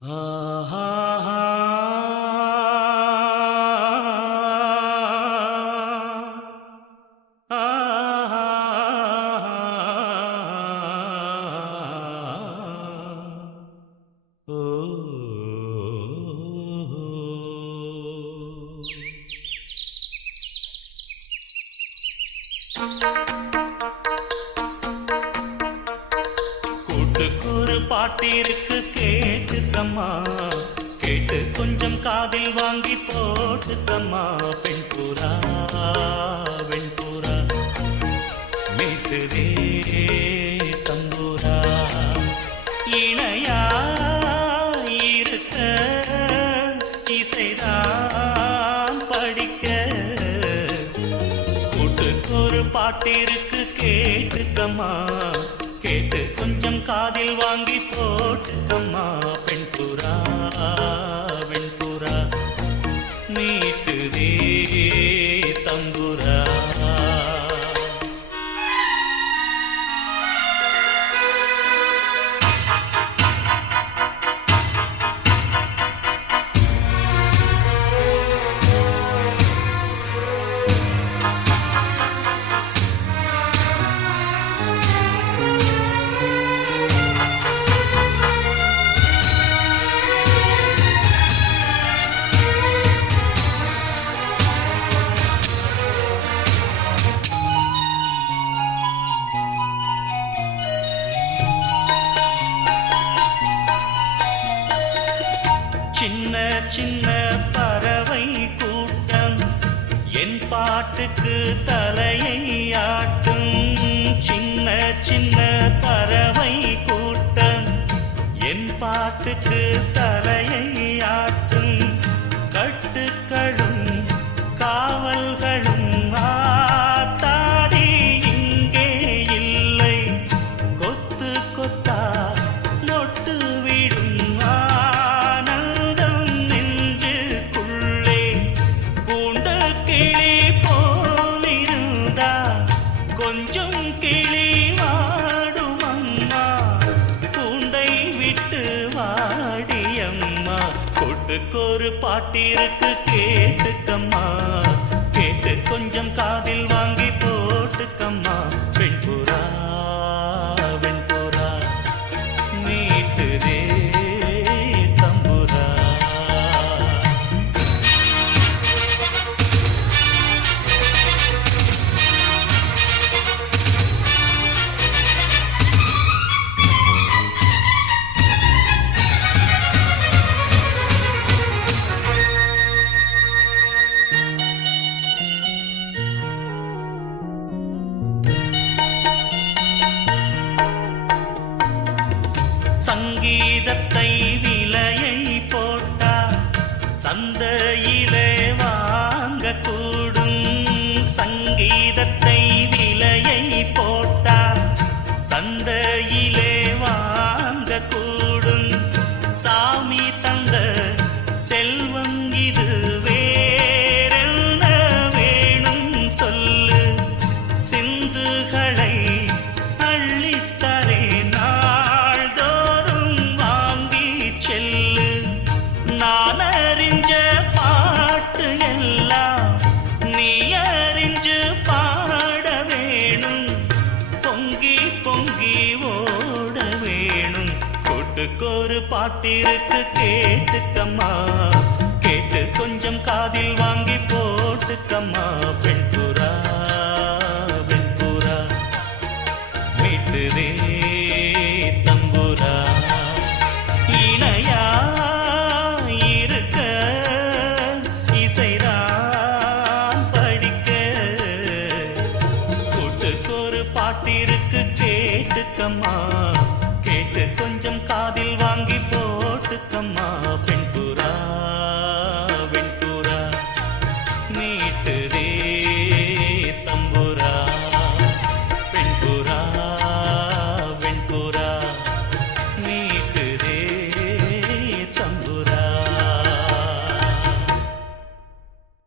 கூட்டுக்கூறு பாட்டிருக்கு கேட்டுக்கம்மா, கேட்டு கொஞ்சம் காதில் வாங்கி போட்டுக்கம்மா. பெண்புறா வெண்புறா மீட்டுதே தம்புரா, இணையா இருக்க இசைதான் படிக்க. கூட்டுக்கூறு பாட்டிருக்கு கேட்டுக்கம்மா, கேட்டு கொஞ்சம் காதில் வாங்கி போட்டுக்கம்மா. பெண்புறா வெண்புறா மீட்டுதே தம்புரா. சின்ன சின்ன பறவை கூட்டம் என் பாட்டுக்கு தலையை ஆட்டும். சின்ன சின்ன பறவை கூட்டம் என் பாட்டுக்கு தலையை ஆட்டும். கட்டுக்களும் காவல்களும் ஆத்தாடி இங்கே இல்லை. கொத்து கொத்தா நொட்டு விடும் கொஞ்சம் கிளி வாடும் அம்மா, கூண்டை விட்டு வாடியம்மா. கூட்டுக்கொரு பாட்டிருக்கு கேட்டுக்கம்மா, கேட்டு கொஞ்சம் காதில் வாங்கி போட்டுக்கம்மா. பெண்புறா வெண்புறா மீட்டுதே தம்புரா. சங்கீதத்தை விலையை போட்டா சந்தையிலே வாங்கக்கூடும். சங்கீதத்தை விலையை போட்டா சந்தையிலே வாங்கக்கூடும். சாமி தந்த செல்வம் இது வேறென்ன வேணும் சொல்லு. சிந்துகளை அள்ளித்தரே நாள்தோறும் வாங்கி செல்லு. நான் அறிஞ்ச பாட்டு எல்லாம் நீ அறிஞ்சு பாட வேணும். பொங்கி பொங்கி ஓட வேணும். கூட்டுக்கொரு பாட்டிருக்கு கேட்டுக்கம்மா, கேட்டு கொஞ்சம் காதில் வாங்கி போட்டுக்கம்மா. பெண்புறா வெண்புறா மீட்டுதே தம்புரா, இணையா இருக்க இசைதான் படிக்க. கூட்டுக்கொரு பாட்டிருக்கு கேட்டுக்கம்மா, கேட்டு கொஞ்சம் காதில் வாங்கி போ